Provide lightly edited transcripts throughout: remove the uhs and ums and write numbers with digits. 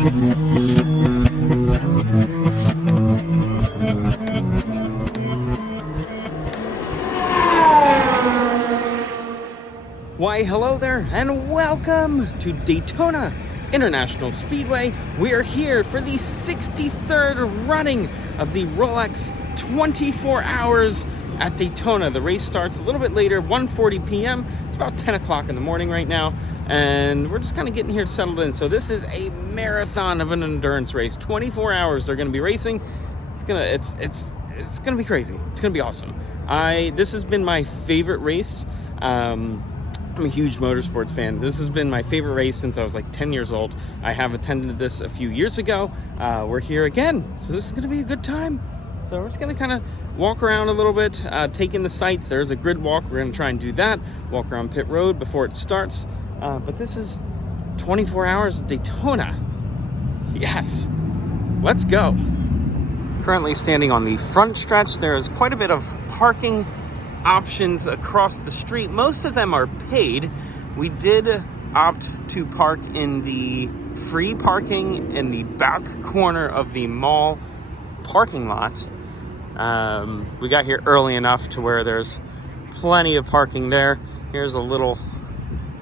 Why, hello there, and welcome to Daytona International Speedway. We are here for the 63rd running of the Rolex 24 Hours at Daytona. The race starts a little bit later, 1:40 p.m. It's about 10 o'clock in the morning right now, and we're just kind of getting here settled in. So this is a marathon of an endurance race. 24 hours they're going to be racing. It's gonna be crazy. It's gonna be awesome. This has been my favorite race. I'm a huge motorsports fan. This has been my favorite race since I was like 10 years old. I have attended this a few years ago. We're here again, so this is going to be a good time. So we're just going to kind of walk around a little bit, take in the sights. There's a grid walk. We're going to try and do that. Walk around pit road before it starts. But this is 24 hours of Daytona. Yes, let's go. Currently standing on the front stretch. There is quite a bit of parking options across the street. Most of them are paid. We did opt to park in the free parking in the back corner of the mall parking lot. We got here early enough to where there's plenty of parking there. Here's a little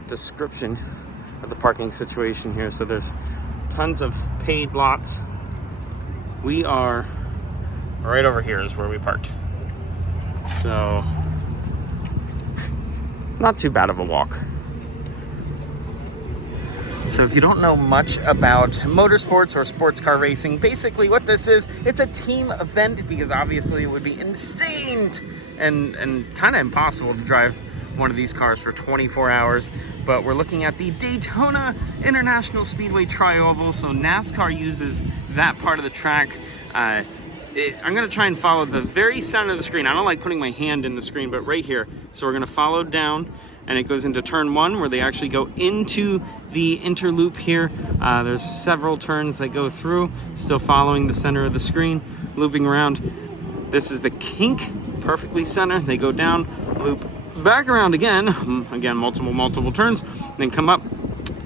description of the parking situation here. So there's tons of paid lots. We are right over here is where we parked. So not too bad of a walk. So if you don't know much about motorsports or sports car racing, basically what this is, it's a team event, because obviously it would be insane and kind of impossible to drive one of these cars for 24 hours. But we're looking at the Daytona International Speedway Tri-Oval. So NASCAR uses that part of the track. I'm gonna try and follow the very center of the screen. I don't like putting my hand in the screen, but right here. So we're gonna follow down, and it goes into turn 1 where they actually go into the interloop here. There's several turns that go through, still following the center of the screen, looping around. This is the kink, perfectly center. They go down, loop back around again, multiple turns, then come up,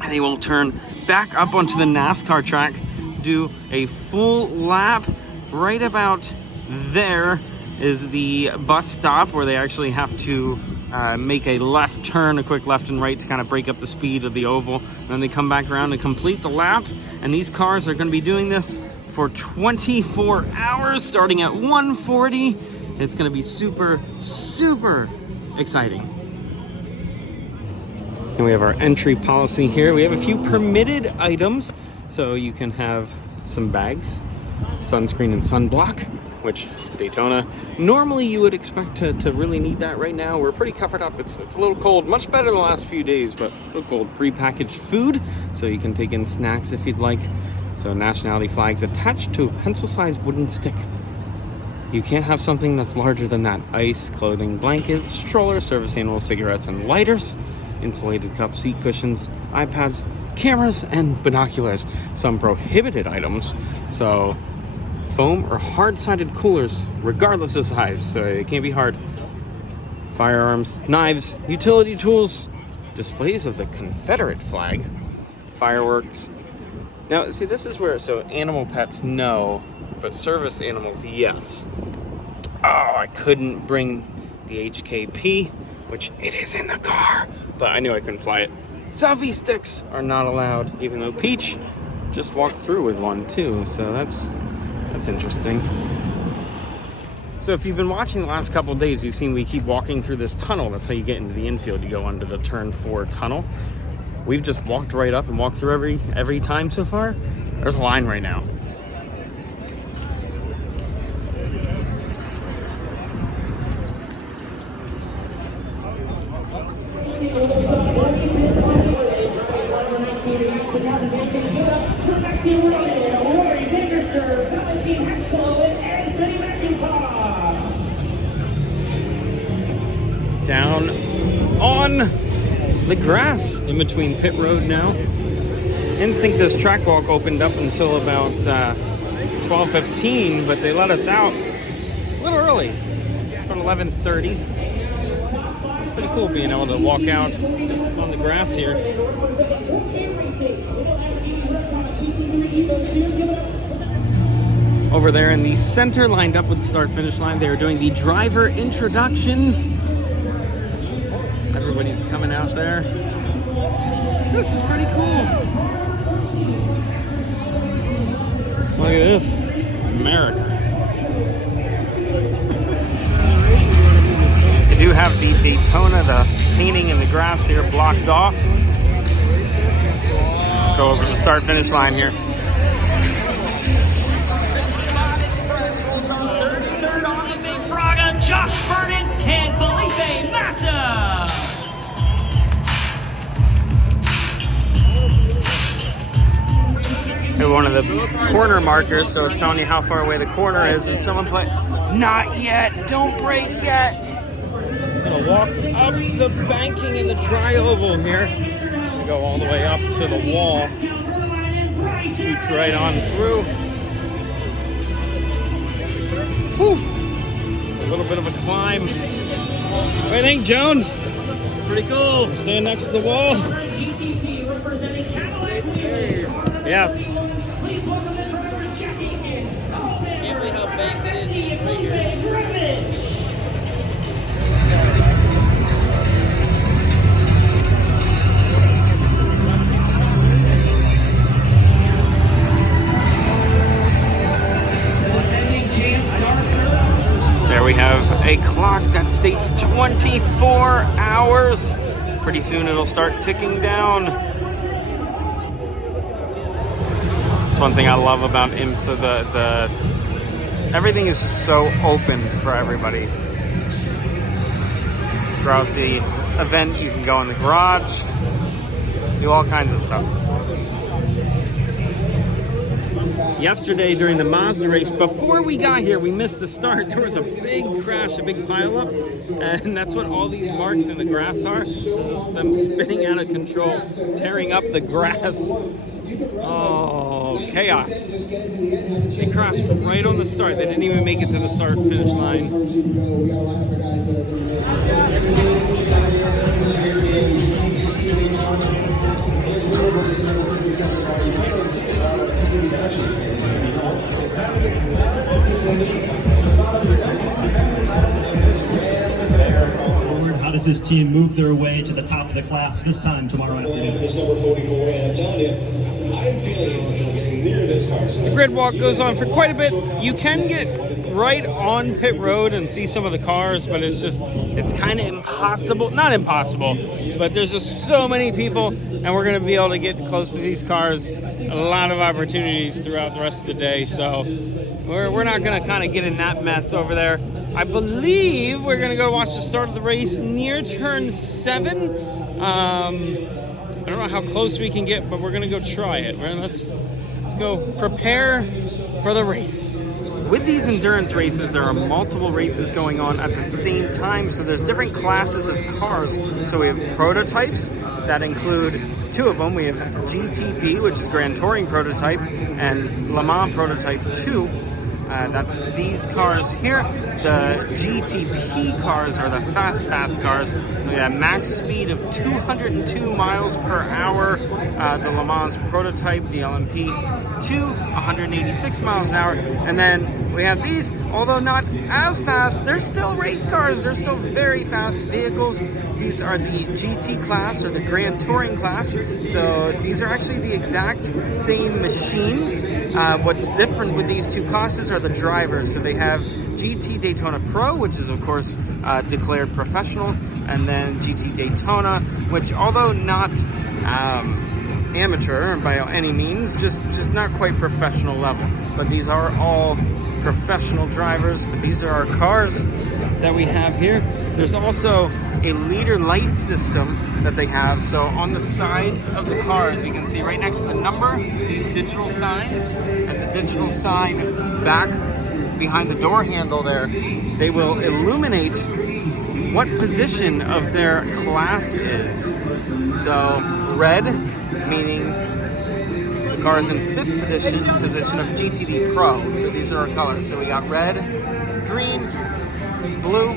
and they will turn back up onto the NASCAR track, do a full lap. Right about there is the bus stop where they actually have to make a left turn, a quick left and right to kind of break up the speed of the oval. And then they come back around and complete the lap. And these cars are going to be doing this for 24 hours starting at 1:40. It's going to be super, super exciting. And we have our entry policy here. We have a few permitted items. So you can have some bags, sunscreen and sunblock, which Daytona, normally you would expect to really need that right now. We're pretty covered up. It's a little cold, much better the last few days, but a little cold. Prepackaged food, so you can take in snacks if you'd like. So nationality flags attached to a pencil-sized wooden stick. You can't have something that's larger than that. Ice, clothing, blankets, strollers, service animals, cigarettes, and lighters. Insulated cups, seat cushions, iPads, cameras, and binoculars. Some prohibited items. So foam or hard-sided coolers, regardless of size, so it can't be hard. Firearms, knives, utility tools, displays of the Confederate flag, fireworks. Now, see, this is where, so animal pets, no, but service animals, yes. Oh, I couldn't bring the HKP, which it is in the car, but I knew I couldn't fly it. Selfie sticks are not allowed, even though Peach just walked through with one too, so that's interesting. So if you've been watching the last couple of days, you've seen we keep walking through this tunnel. That's how you get into the infield. You go under the turn 4 tunnel. We've just walked right up and walked through every time so far. There's a line right now. Down on the grass in between pit road now. Didn't think this track walk opened up until about 12:15, but they let us out a little early, about 11:30. It's pretty cool being able to walk out on the grass here. Over there in the center, lined up with the start-finish line, they are doing the driver introductions. Everybody's coming out there. This is pretty cool. Look at this, America. They do have the Daytona, the painting in the grass here blocked off. Go over the start-finish line here. Josh Vernon and Felipe Massa. One of the corner markers, so it's telling you how far away the corner is. And someone play, not yet, don't break yet. I'm gonna walk up the banking in the dry oval here. We go all the way up to the wall. Scooch right on through. Whew. A little bit of a climb. What do you think, Jones? Pretty cool. Stand next to the wall. Yes. Please welcome the drivers checking in. Can't believe how baked it is right here. There we have a clock that states 24 hours. Pretty soon it'll start ticking down. It's one thing I love about IMSA, the everything is just so open for everybody. Throughout the event, you can go in the garage, do all kinds of stuff. Yesterday during the Mazda race, before we got here, we missed the start. There was a big crash, a big pileup, and that's what all these marks in the grass are. This is them spinning out of control, tearing up the grass. Oh, chaos. They crashed right on the start. They didn't even make it to the start-finish line. How does this team move their way to the top of the class this time tomorrow afternoon? This number 44, and I'm telling you, I'm feeling emotional getting near this car. The grid walk goes on for quite a bit. You can get right on pit road and see some of the cars, but it's kind of impossible. Not impossible, but there's just so many people, and we're going to be able to get close to these cars. A lot of opportunities throughout the rest of the day, so we're not going to kind of get in that mess over there. I believe we're going to go watch the start of the race near turn 7. I don't know how close we can get, but we're going to go try it. Let's go prepare for the race. With these endurance races, there are multiple races going on at the same time, so there's different classes of cars. So we have prototypes that include 2 of them. We have GTP, which is Grand Touring Prototype, and Le Mans Prototype 2. That's these cars here. The GTP cars are the fast cars. We have max speed of 202 miles per hour. The Le Mans Prototype, the LMP, to 186 miles an hour. And then we have these, although not as fast, they're still race cars. They're still very fast vehicles. These are the GT class, or the Grand Touring class. So these are actually the exact same machines. What's different with these 2 classes are the drivers. So they have GT Daytona Pro, which is of course declared professional, and then GT Daytona, which although not amateur by any means, just not quite professional level. But these are all professional drivers. But these are our cars that we have here. There's also a leader light system that they have. So on the sides of the cars, you can see right next to the number, these digital signs, and the digital sign back behind the door handle there, they will illuminate what position of their class is. So red, meaning the car is in 5th position of GTD Pro. So these are our colors. So we got red, green, blue,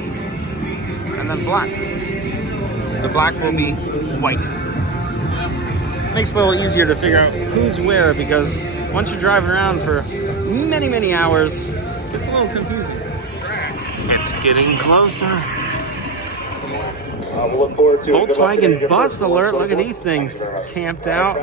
and then black. The black will be white. Makes it a little easier to figure out who's where, because once you're driving around for many, many hours, it's a little confusing. It's getting closer. We'll look forward to Volkswagen bus alert. Look at these things camped out.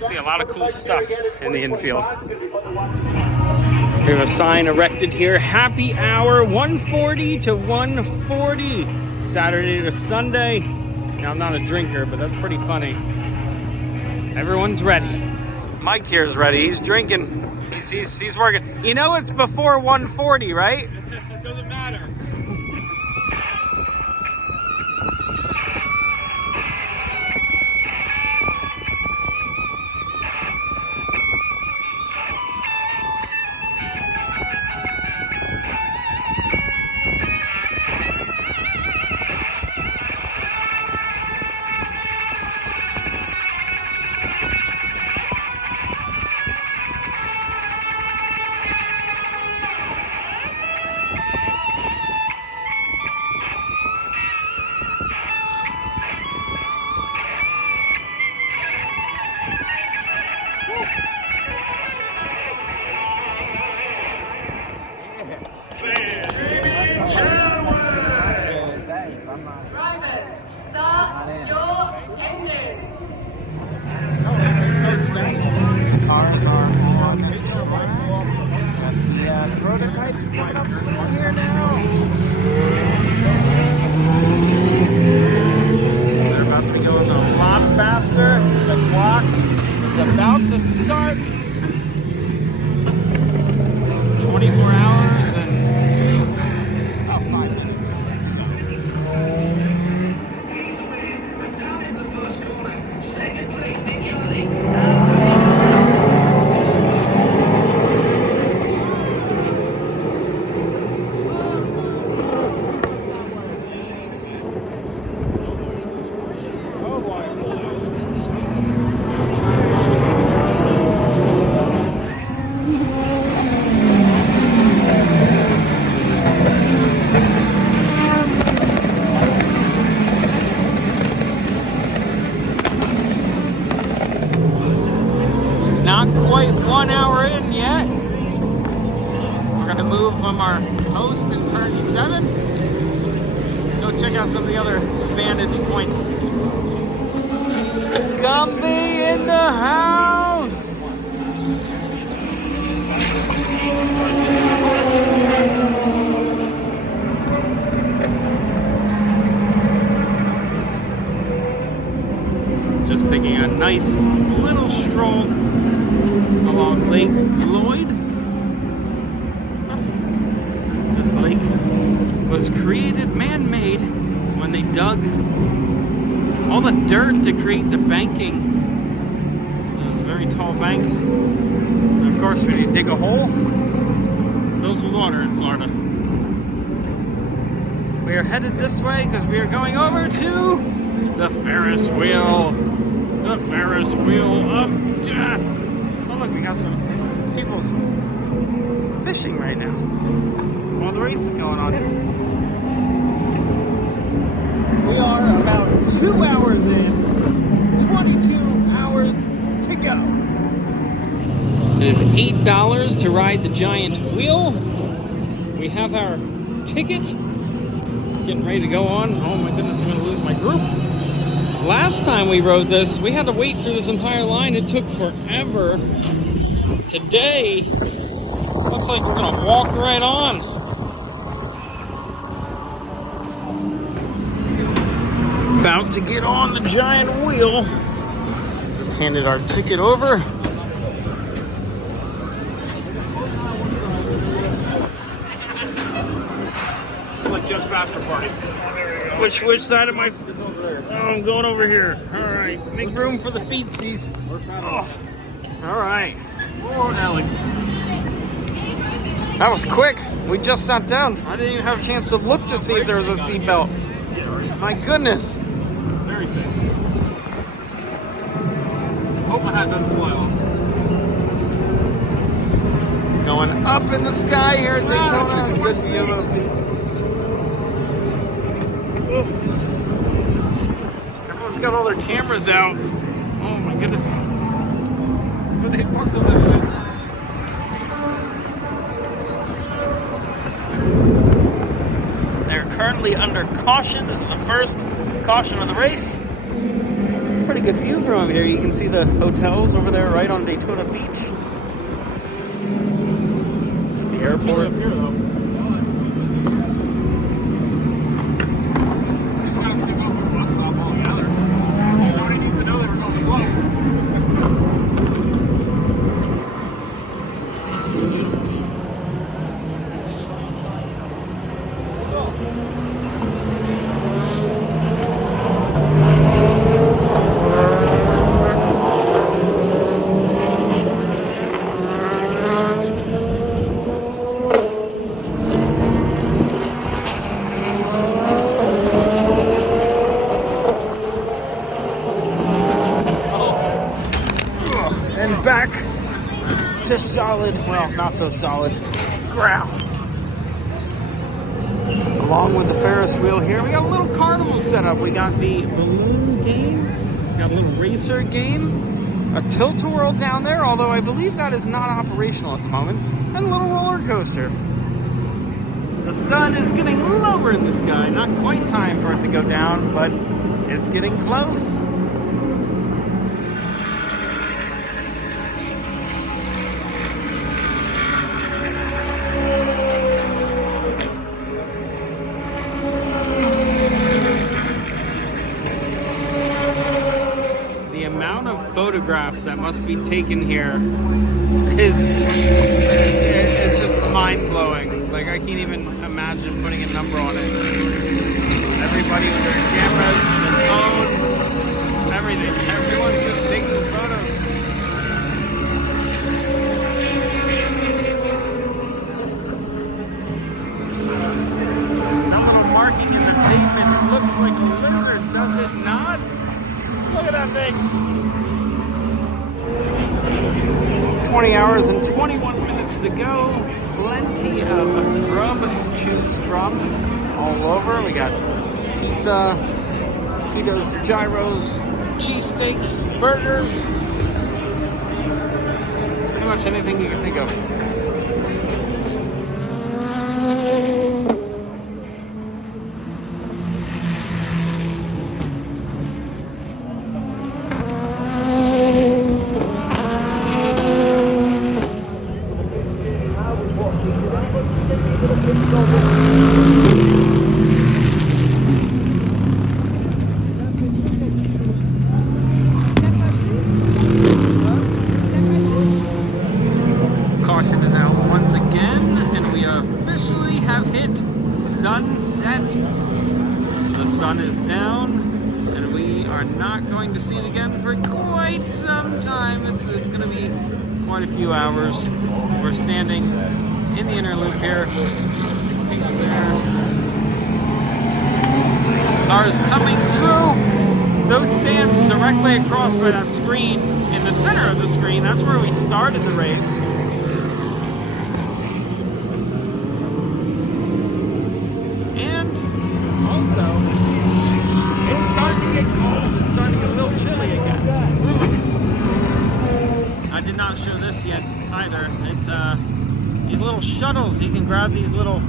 See a lot of cool stuff in the infield. We have a sign erected here. Happy hour 1:40 to 1:40. Saturday to Sunday. Now, I'm not a drinker, but that's pretty funny. Everyone's ready. Mike here is ready. He's drinking. He's working. You know it's before 1:40, right? It doesn't matter. Start your engine. The cars are on the prototypes coming up through here now. They're about to be going a lot faster. The clock is about to start. 24 hours and about 5 minutes. Not quite 1 hour in yet. We're gonna move from our post in turn 7. Go check out some of the other vantage points. Gumby in the house! Just taking a nice little stroll along Lake Lloyd. This lake was created man-made when they dug all the dirt to create the banking. Those very tall banks. And of course, when you dig a hole, it fills with water in Florida. We are headed this way because we are going over to the Ferris wheel. The Ferris wheel of death. Oh look, we got some people fishing right now while the race is going on. We are about 2 hours in, 22 hours to go. It is $8 to ride the giant wheel. We have our ticket. Getting ready to go on. Oh my goodness, I'm gonna lose my group. Last time we rode this, we had to wait through this entire line. It took forever. Today, looks like we're gonna walk right on. About to get on the giant wheel. Just handed our ticket over. Like just bachelor party. Which side of my feet? Oh, I'm going over here. All right, make room for the feetsies. Oh. All right. Oh, Nelly. That was quick. We just sat down. I didn't even have a chance to look to see if there was a seatbelt. My goodness. Very safe. Hope my hat doesn't fly off. Going up in the sky here at Daytona. Good view. Everyone's got all their cameras out. Oh my goodness. They're currently under caution. This is the first caution of the race. Pretty good view from over here. You can see the hotels over there right on Daytona Beach. The airport. Up here, though. Just got them to go for a bus stop altogether. Nobody needs to know they were going slow. And back to solid, well, not so solid, ground. Along with the Ferris wheel here, we got a little carnival set up. We got the balloon game, we got a little racer game, a tilt-a-whirl down there, although I believe that is not operational at the moment, and a little roller coaster. The sun is getting lower in the sky. Not quite time for it to go down, but it's getting close. The amount of photographs that must be taken here is, it's just mind-blowing. Like, I can't even imagine putting a number on it. Just everybody with their cameras, their phones, everything. Everyone's just taking photos. That little marking in the pavement looks like a lizard, does it not? Look at that thing. 20 hours and 21 minutes to go. Plenty of grub to choose from all over. We got pizza, pitas, gyros, cheesesteaks, burgers. Pretty much anything you can think of. Caution is out once again, and we officially have hit sunset. The sun is down, and we are not going to see it again for quite some time. It's going to be quite a few hours. We're standing in the inner loop here. Cars coming through those stands directly across by that screen. In the center of the screen, that's where we started the race. And also, it's starting to get cold. It's starting to get a little chilly again. I did not show this yet either. It's these little shuttles. You can grab these little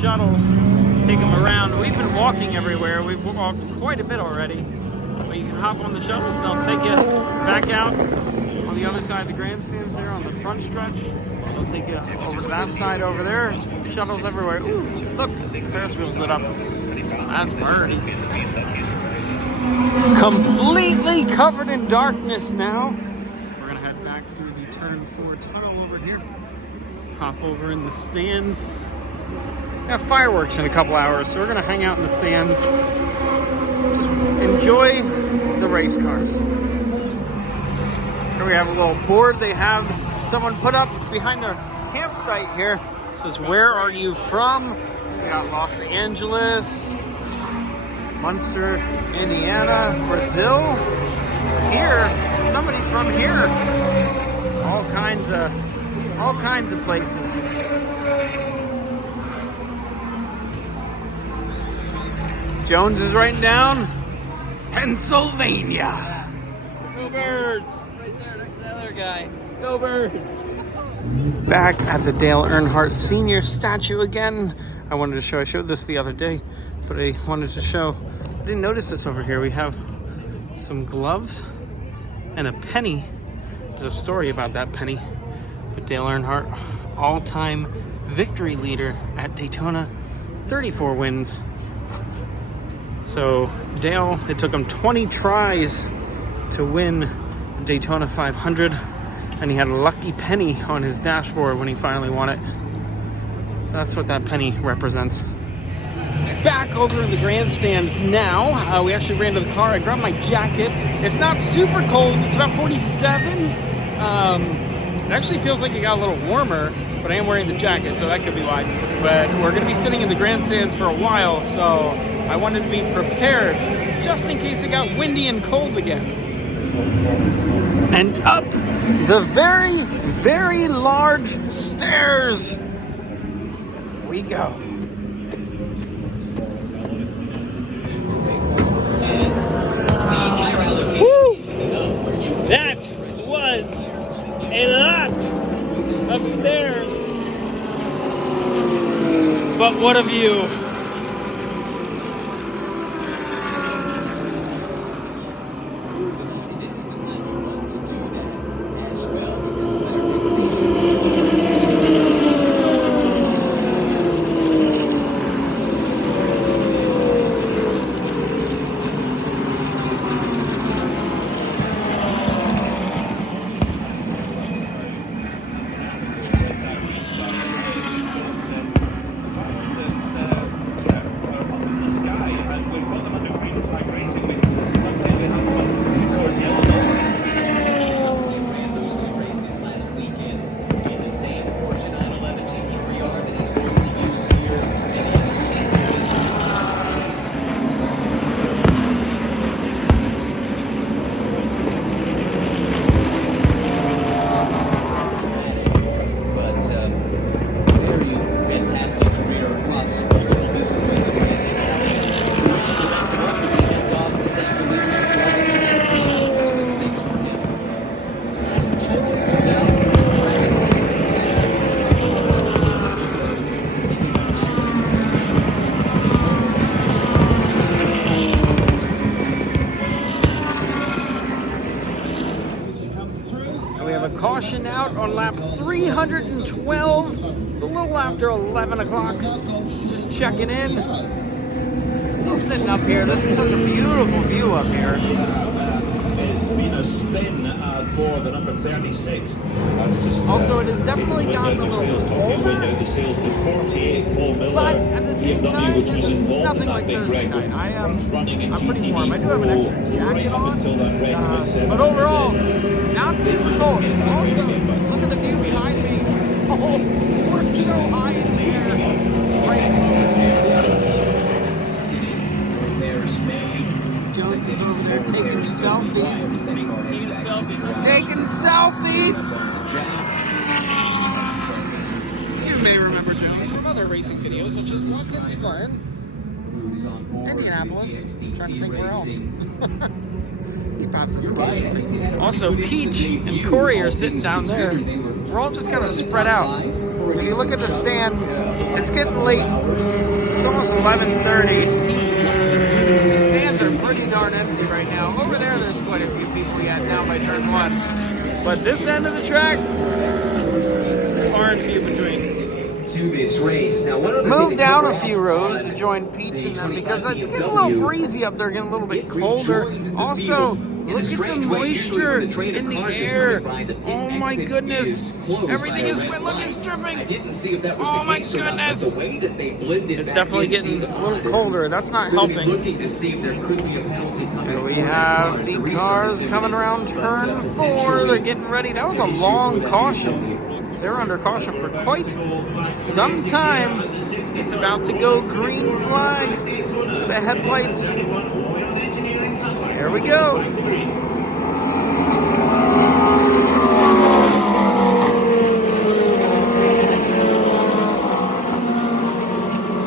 shuttles, take them around. We've been walking everywhere. We've walked quite a bit already. But you can hop on the shuttles and they'll take you back out on the other side of the grandstands there on the front stretch. They'll take you over to that side over there. Shuttles everywhere. Ooh, look, Ferris wheel's lit up. That's bird. Completely covered in darkness now. We're gonna head back through the Turn 4 tunnel over here. Hop over in the stands. We have fireworks in a couple hours, so we're gonna hang out in the stands. Just enjoy the race cars. Here we have a little board they have someone put up behind their campsite here. It says, "Where are you from?" We got Los Angeles, Munster, Indiana, Brazil. Here, somebody's from here. All kinds of places. Jones is writing down Pennsylvania. Go Birds! Right there next to that other guy. Go Birds! Back at the Dale Earnhardt Sr. statue again. I wanted to show, I showed this the other day, but I wanted to show, I didn't notice this over here. We have some gloves and a penny. There's a story about that penny. But Dale Earnhardt, all-time victory leader at Daytona, 34 wins. So Dale, it took him 20 tries to win the Daytona 500, and he had a lucky penny on his dashboard when he finally won it. So that's what that penny represents. Back over in the grandstands now. We actually ran to the car. I grabbed my jacket. It's not super cold. It's about 47. It actually feels like it got a little warmer, but I am wearing the jacket, so that could be why. But we're going to be sitting in the grandstands for a while, so I wanted to be prepared just in case it got windy and cold again. And up the very, very large stairs we go. Woo! That was a lot of stairs. But what a view. Caution out on lap 312. It's a little after 11 o'clock. Just checking in. Still sitting up here. This is such a beautiful view up here. It's been a spin for the number 36. Also, it has definitely gotten a little colder. The sales to 48 Paul Miller. But at the same time, this is nothing like Thursday night. I'm pretty warm. I do have an extra jacket on. But overall, not super cold. Also, look at the view behind me. Oh, we're so high in the air. It's crazy. Jones is over there taking selfies. Taking selfies. You may remember Jones from other racing videos, such as Watkins Glen, Indianapolis. I'm trying to think where else. He pops up again. Also, Peach and Corey are sitting down there. We're all just kind of spread out. If you look at the stands, it's getting late. It's almost 11:30. The stands are pretty darn empty right now. Over there's quite a few people yet down by turn 1. But this end of the track, far and few between. To this race. Now, move down a few rows to join Peach and them because it's getting a little breezy up there, getting a little bit colder. Also, look at the moisture in the air. Oh my goodness. Everything is wet. Look, it's dripping. Oh my goodness. It's definitely getting a little colder. That's not helping. Here we have the cars coming around turn 4. They're getting ready. That was a long caution. They're under caution for quite some time. It's about to go green flag. The headlights. Here we go.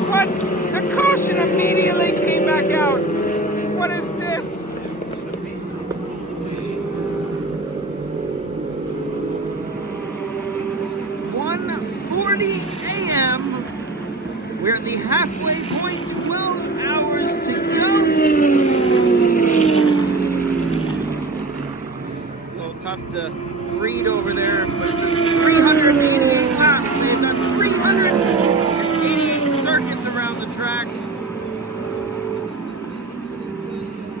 What? The caution immediately came back out. What is this? 1:40 a.m. We're at the halfway point, 12 hours to go. It's a little tough to read over there, but it says 388 laps. They've done 388 circuits around the track.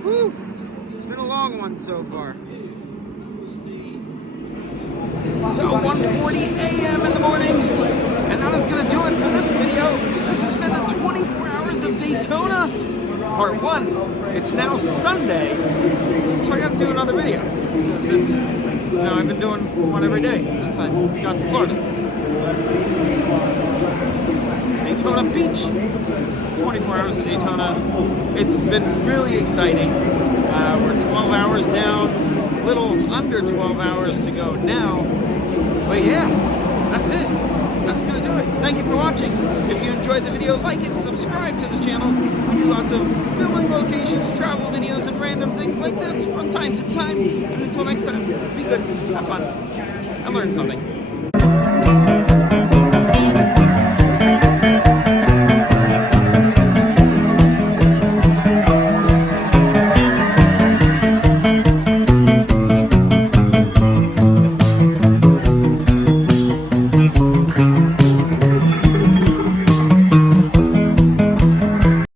Whew. It's been a long one so far. So 1:40 a.m. in the morning, and that is going to do it for this video. This has been the 24 hours of Daytona, part 1. It's now Sunday, so I got to do another video. Since I've been doing one every day since I got to Florida. Daytona Beach, 24 hours of Daytona. It's been really exciting. We're 12 hours down, a little under 12 hours to go now. But yeah, that's it. That's going to do it. Thank you for watching. If you enjoyed the video, like it, subscribe to the channel. We do lots of filming locations, travel videos, and random things like this from time to time. And until next time, be good, have fun, and learn something.